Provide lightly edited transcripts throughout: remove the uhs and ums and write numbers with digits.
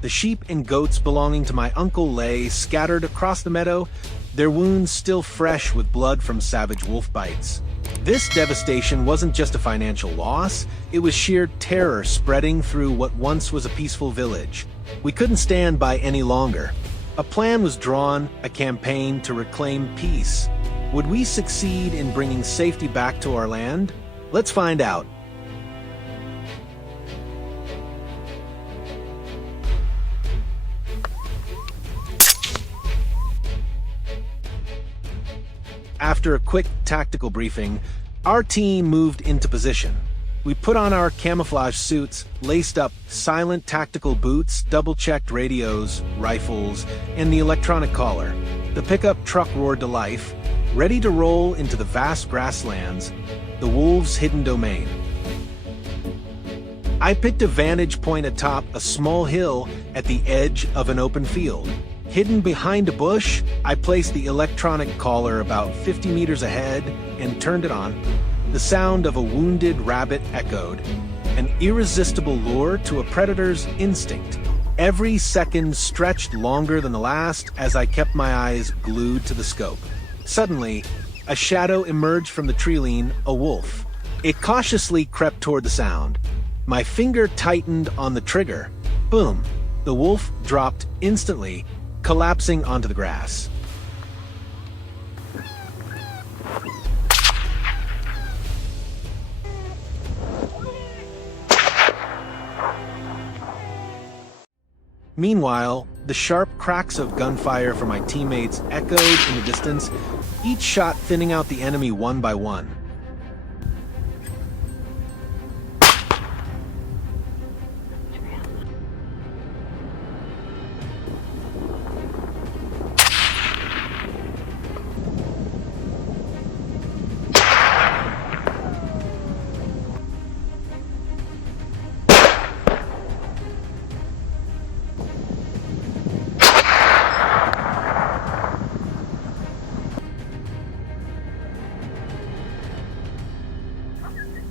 The sheep and goats belonging to my uncle lay scattered across the meadow, their wounds still fresh with blood from savage wolf bites. This devastation wasn't just a financial loss, it was sheer terror spreading through what once was a peaceful village. We couldn't stand by any longer. A plan was drawn, a campaign to reclaim peace. Would we succeed in bringing safety back to our land? Let's find out. After a quick tactical briefing, our team moved into position. We put on our camouflage suits, laced up silent tactical boots, double-checked radios, rifles, and the electronic collar. The pickup truck roared to life, ready to roll into the vast grasslands, the wolves' hidden domain. I picked a vantage point atop a small hill at the edge of an open field. Hidden behind a bush, I placed the electronic collar about 50 meters ahead and turned it on. The sound of a wounded rabbit echoed, an irresistible lure to a predator's instinct. Every second stretched longer than the last as I kept my eyes glued to the scope. Suddenly, a shadow emerged from the tree-line, a wolf. It cautiously crept toward the sound. My finger tightened on the trigger. Boom! The wolf dropped instantly, collapsing onto the grass. Meanwhile, the sharp cracks of gunfire from my teammates echoed in the distance, each shot thinning out the enemy one by one.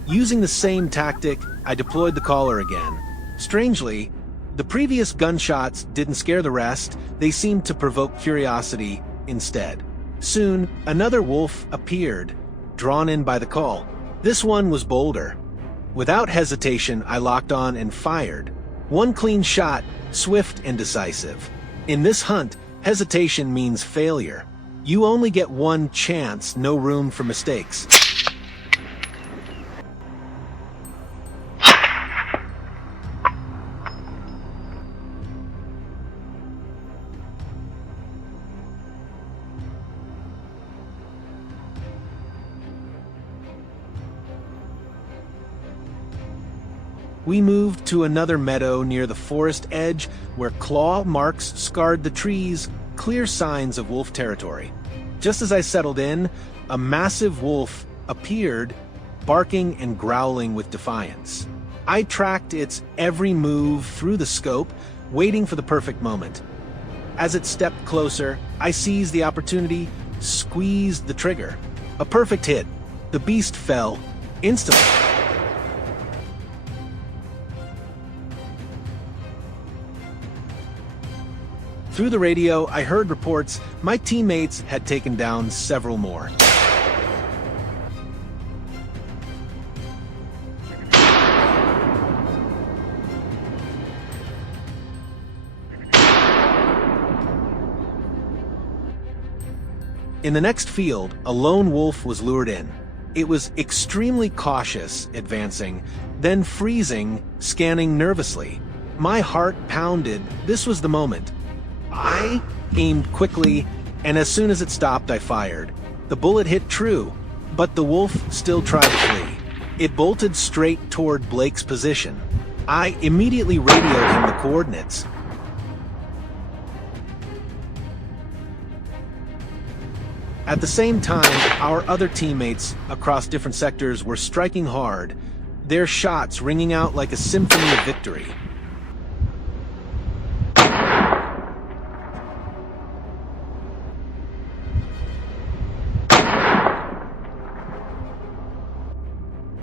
Using the same tactic, I deployed the collar again. Strangely, the previous gunshots didn't scare the rest, they seemed to provoke curiosity instead. Soon, another wolf appeared, drawn in by the call. This one was bolder. Without hesitation, I locked on and fired. One clean shot, swift and decisive. In this hunt, hesitation means failure. You only get one chance, no room for mistakes. We moved to another meadow near the forest edge where claw marks scarred the trees, clear signs of wolf territory. Just as I settled in, a massive wolf appeared, barking and growling with defiance. I tracked its every move through the scope, waiting for the perfect moment. As it stepped closer, I seized the opportunity, squeezed the trigger. A perfect hit. The beast fell instantly. Through the radio, I heard reports my teammates had taken down several more. In the next field, a lone wolf was lured in. It was extremely cautious, advancing, then freezing, scanning nervously. My heart pounded. This was the moment. I aimed quickly, and as soon as it stopped, I fired. The bullet hit true, but the wolf still tried to flee. It bolted straight toward Blake's position. I immediately radioed him the coordinates. At the same time, our other teammates across different sectors were striking hard, their shots ringing out like a symphony of victory.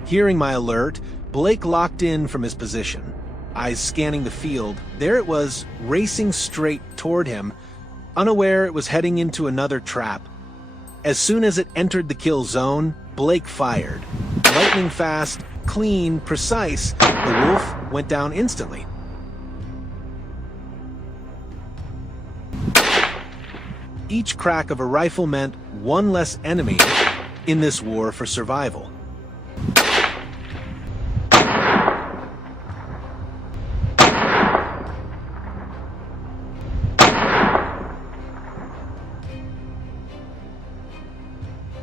Hearing my alert, Blake locked in from his position. eyes scanning the field. There it was, racing straight toward him, unaware it was heading into another trap. As soon as it entered the kill zone, Blake fired. Lightning fast, clean, precise, the wolf went down instantly. Each crack of a rifle meant one less enemy in this war for survival.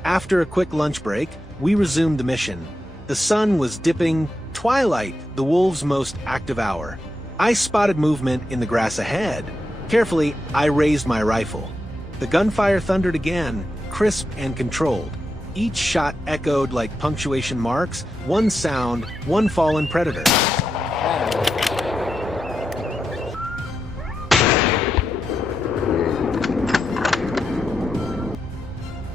After a quick lunch break, we resumed the mission. The sun was dipping, twilight, the wolves' most active hour. I spotted movement in the grass ahead. Carefully, I raised my rifle. The gunfire thundered again, crisp and controlled. Each shot echoed like punctuation marks, one sound, one fallen predator.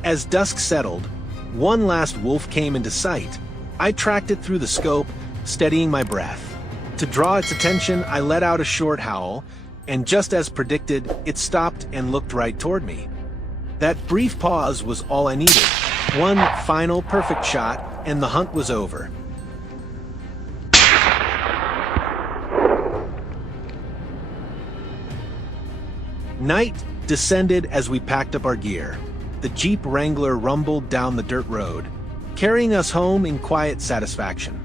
As dusk settled, one last wolf came into sight. I tracked it through the scope, steadying my breath. To draw its attention, I let out a short howl, and just as predicted, it stopped and looked right toward me. That brief pause was all I needed. One final perfect shot, and the hunt was over. Night descended as we packed up our gear. The Jeep Wrangler rumbled down the dirt road, carrying us home in quiet satisfaction.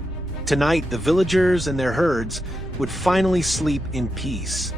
Tonight, the villagers and their herds would finally sleep in peace.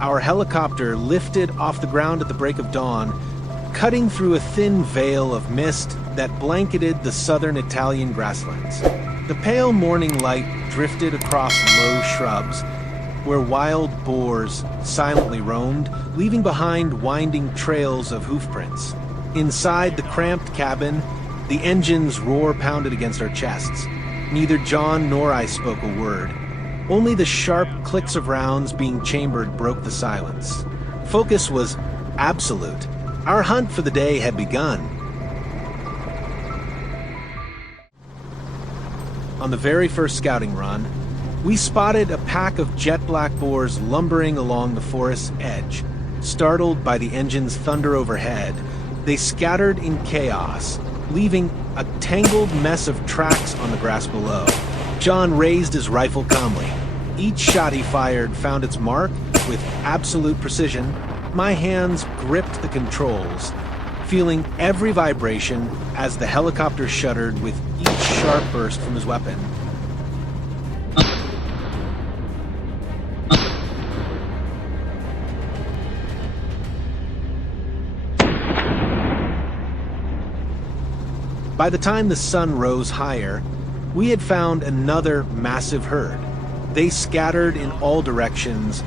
Our helicopter lifted off the ground at the break of dawn, cutting through a thin veil of mist that blanketed the southern Italian grasslands. The pale morning light drifted across low shrubs, where wild boars silently roamed, leaving behind winding trails of hoofprints. Inside the cramped cabin, the engine's roar pounded against our chests. Neither John nor I spoke a word. Only the sharp clicks of rounds being chambered broke the silence. Focus was absolute. Our hunt for the day had begun. On the very first scouting run, we spotted a pack of jet black boars lumbering along the forest's edge. Startled by the engine's thunder overhead, they scattered in chaos, leaving a tangled mess of tracks on the grass below. John raised his rifle calmly. Each shot he fired found its mark with absolute precision. My hands gripped the controls, feeling every vibration as the helicopter shuddered with each sharp burst from his weapon. By the time the sun rose higher, we had found another massive herd. They scattered in all directions,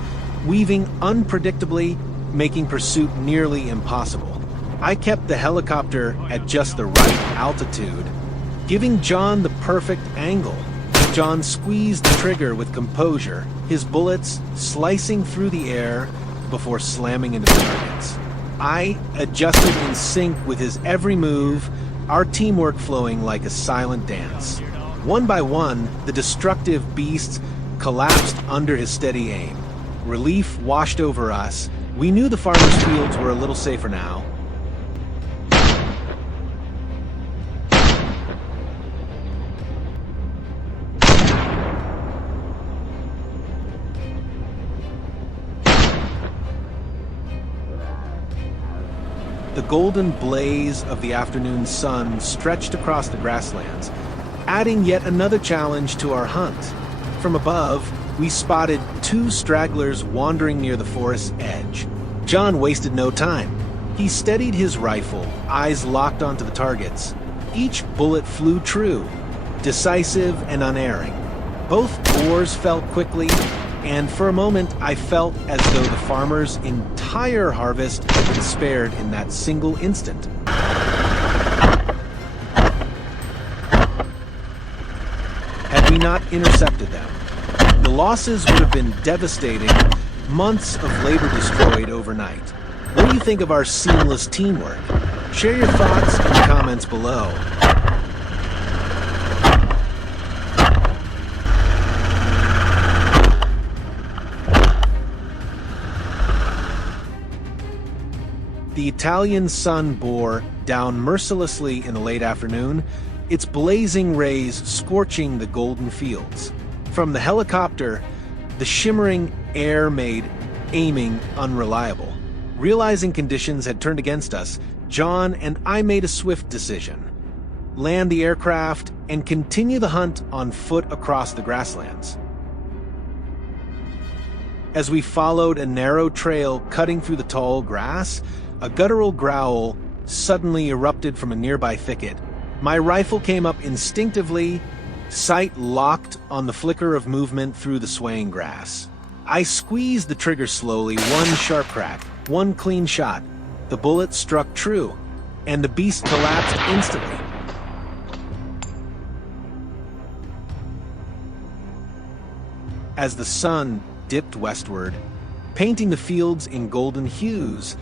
weaving unpredictably, making pursuit nearly impossible. I kept the helicopter at just the right altitude, giving John the perfect angle. John squeezed the trigger with composure, his bullets slicing through the air before slamming into the targets. I adjusted in sync with his every move, our teamwork flowing like a silent dance. One by one, the destructive beasts collapsed under his steady aim. Relief washed over us. We knew the farmers' fields were a little safer now. The golden blaze of the afternoon sun stretched across the grasslands, adding yet another challenge to our hunt. From above, we spotted two stragglers wandering near the forest's edge. John wasted no time. He steadied his rifle, eyes locked onto the targets. Each bullet flew true, decisive and unerring. Both boars fell quickly, and for a moment I felt as though the farmer's entire harvest had been spared in that single instant. Had we not intercepted them, the losses would have been devastating, Months of labor destroyed overnight. What do you think of our seamless teamwork? Share your thoughts in the comments below. The Italian sun bore down mercilessly in the late afternoon, its blazing rays scorching the golden fields. From the helicopter, the shimmering air made aiming unreliable. Realizing conditions had turned against us, John and I made a swift decision: land the aircraft and continue the hunt on foot across the grasslands. As we followed a narrow trail cutting through the tall grass, a guttural growl suddenly erupted from a nearby thicket. My rifle came up instinctively, sight locked on the flicker of movement through the swaying grass. I squeezed the trigger slowly, one sharp crack, one clean shot. The bullet struck true, and the beast collapsed instantly. As the sun dipped westward, painting the fields in golden hues,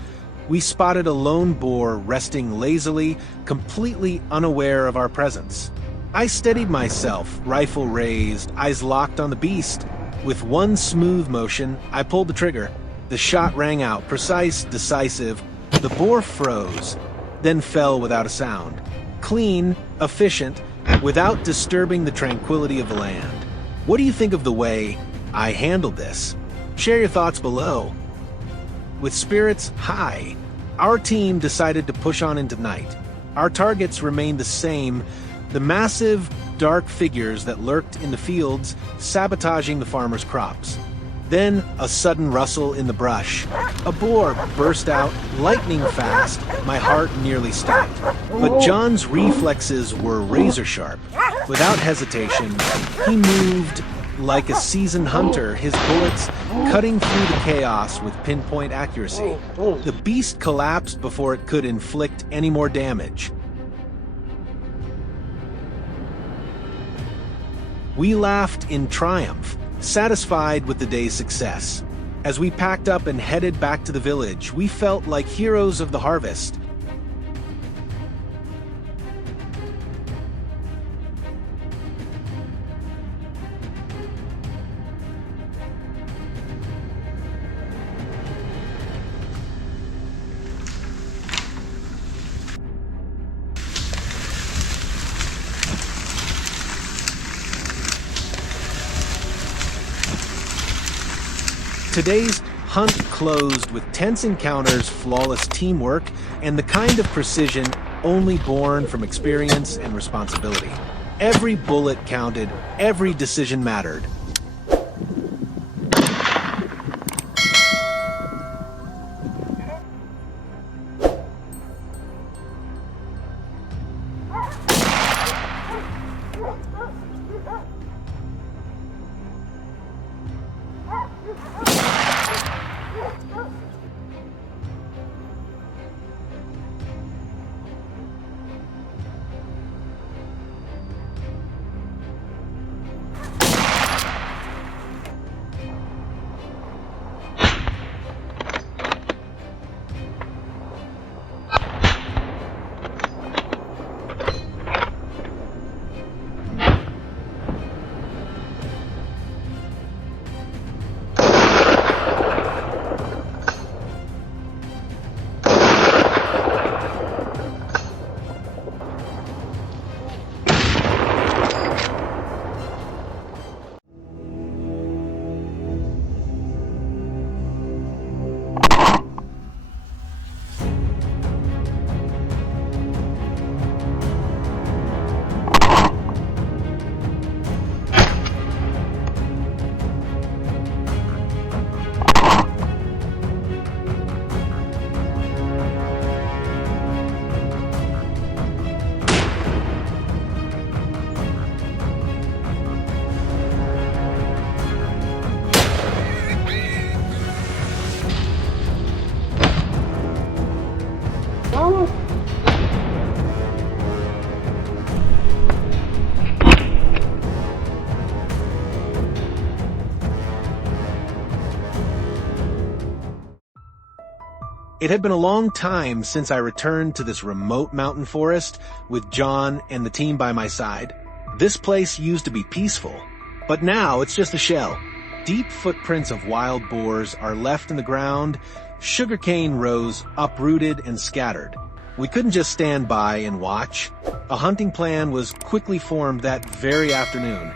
we spotted a lone boar resting lazily, completely unaware of our presence. I steadied myself, rifle raised, eyes locked on the beast. With one smooth motion, I pulled the trigger. The shot rang out, precise, decisive. The boar froze, then fell without a sound. Clean, efficient, without disturbing the tranquility of the land. What do you think of the way I handled this? Share your thoughts below. With spirits high, our team decided to push on into night. Our targets remained the same: the massive, dark figures that lurked in the fields, sabotaging the farmers' crops. Then, a sudden rustle in the brush. A boar burst out, lightning fast. My heart nearly stopped. But John's reflexes were razor-sharp. Without hesitation, he moved like a seasoned hunter, his bullets cutting through the chaos with pinpoint accuracy. The beast collapsed before it could inflict any more damage. We laughed in triumph, satisfied with the day's success. As we packed up and headed back to the village, we felt like heroes of the harvest. Today's hunt closed with tense encounters, flawless teamwork, and the kind of precision only born from experience and responsibility. Every bullet counted, every decision mattered. It had been a long time since I returned to this remote mountain forest with John and the team by my side. This place used to be peaceful, but now it's just a shell. Deep footprints of wild boars are left in the ground, sugarcane rows uprooted and scattered. We couldn't just stand by and watch. A hunting plan was quickly formed that very afternoon.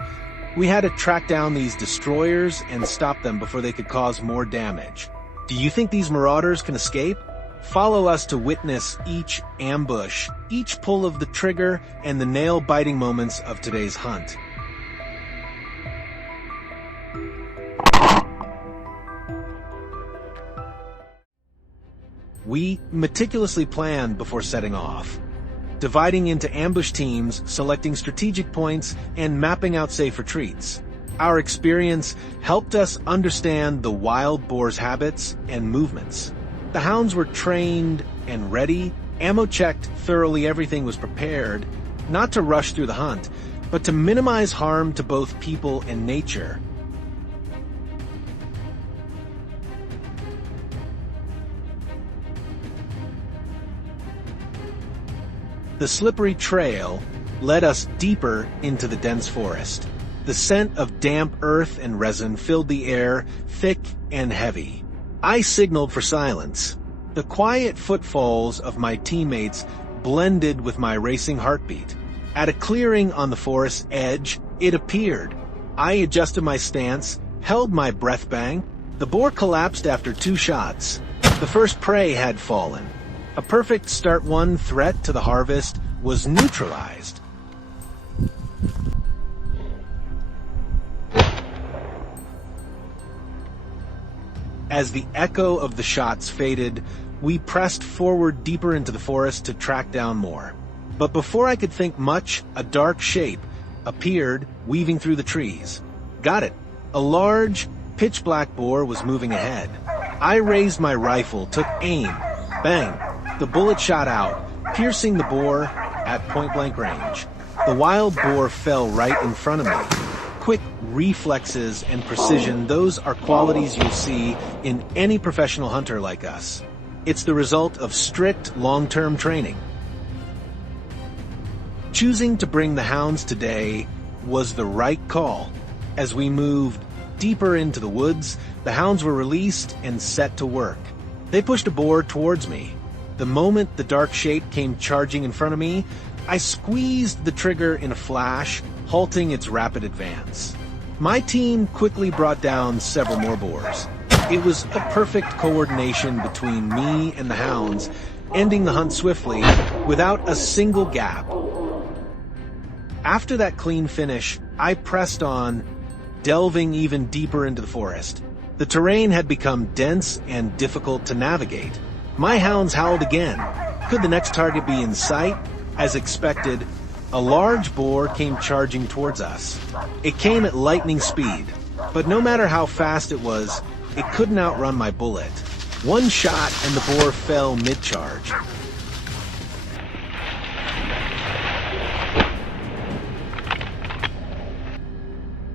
We had to track down these destroyers and stop them before they could cause more damage. Do you think these marauders can escape? Follow us to witness each ambush, each pull of the trigger, and the nail-biting moments of today's hunt. We meticulously planned before setting off, dividing into ambush teams, selecting strategic points, and mapping out safe retreats. Our experience helped us understand the wild boar's habits and movements. The hounds were trained and ready, ammo checked thoroughly, everything was prepared, not to rush through the hunt, but to minimize harm to both people and nature. The slippery trail led us deeper into the dense forest. The scent of damp earth and resin filled the air, thick and heavy. I signaled for silence. The quiet footfalls of my teammates blended with my racing heartbeat. At a clearing on the forest's edge, it appeared. I adjusted my stance, held my breath bang. The boar collapsed after 2 shots. The first prey had fallen. A perfect start 1 threat to the harvest was neutralized. As the echo of the shots faded, we pressed forward deeper into the forest to track down more. But before I could think much, a dark shape appeared, weaving through the trees. Got it. A large, pitch-black boar was moving ahead. I raised my rifle, took aim. Bang! The bullet shot out, piercing the boar at point-blank range. The wild boar fell right in front of me. Quick reflexes and precision, those are qualities you'll see in any professional hunter like us. It's the result of strict, long-term training. Choosing to bring the hounds today was the right call. As we moved deeper into the woods, the hounds were released and set to work. They pushed a boar towards me. The moment the dark shape came charging in front of me, I squeezed the trigger in a flash, halting its rapid advance. My team quickly brought down several more boars. It was a perfect coordination between me and the hounds, ending the hunt swiftly, without a single gap. After that clean finish, I pressed on, delving even deeper into the forest. The terrain had become dense and difficult to navigate. My hounds howled again. Could the next target be in sight? As expected, a large boar came charging towards us. It came at lightning speed, but no matter how fast it was, it couldn't outrun my bullet. 1 shot and the boar fell mid-charge.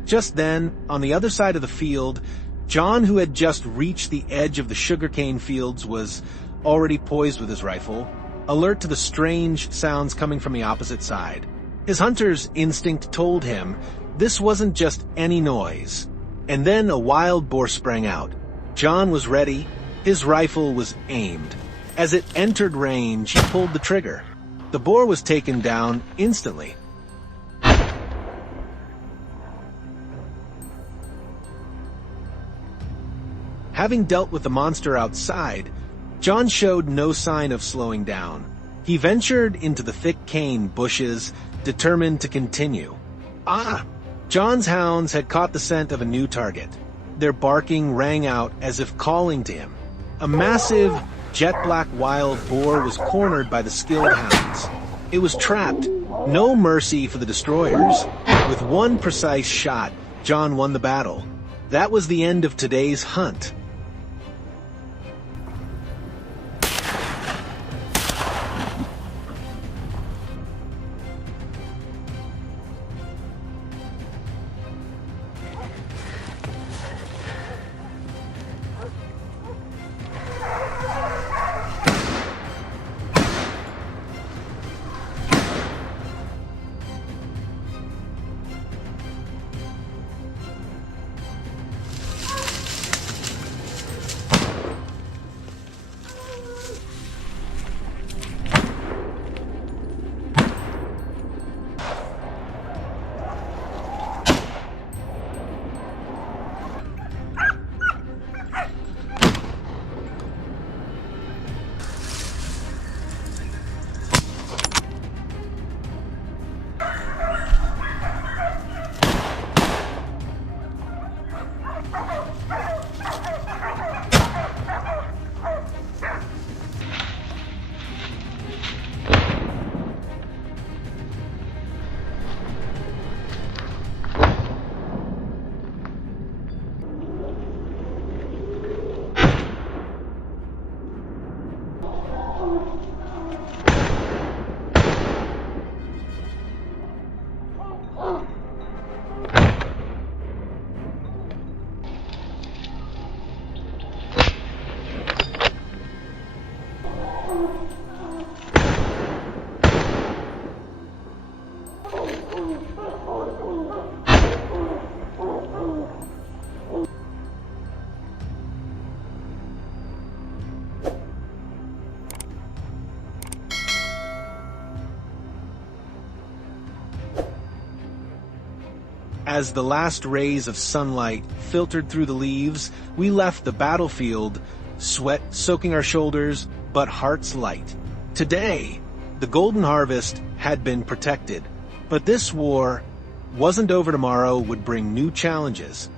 Just then, on the other side of the field, John, who had just reached the edge of the sugarcane fields, was already poised with his rifle, alert to the strange sounds coming from the opposite side. His hunter's instinct told him this wasn't just any noise. And then a wild boar sprang out. John was ready. His rifle was aimed. As it entered range, he pulled the trigger. The boar was taken down instantly. Having dealt with the monster outside, John showed no sign of slowing down. He ventured into the thick cane bushes, determined to continue. John's hounds had caught the scent of a new target. Their barking rang out as if calling to him. A massive, jet-black wild boar was cornered by the skilled hounds. It was trapped. No mercy for the destroyers. With 1 precise shot, John won the battle. That was the end of today's hunt. As the last rays of sunlight filtered through the leaves, we left the battlefield, sweat soaking our shoulders, but hearts light. Today, the golden harvest had been protected, but this war wasn't over tomorrow would bring new challenges.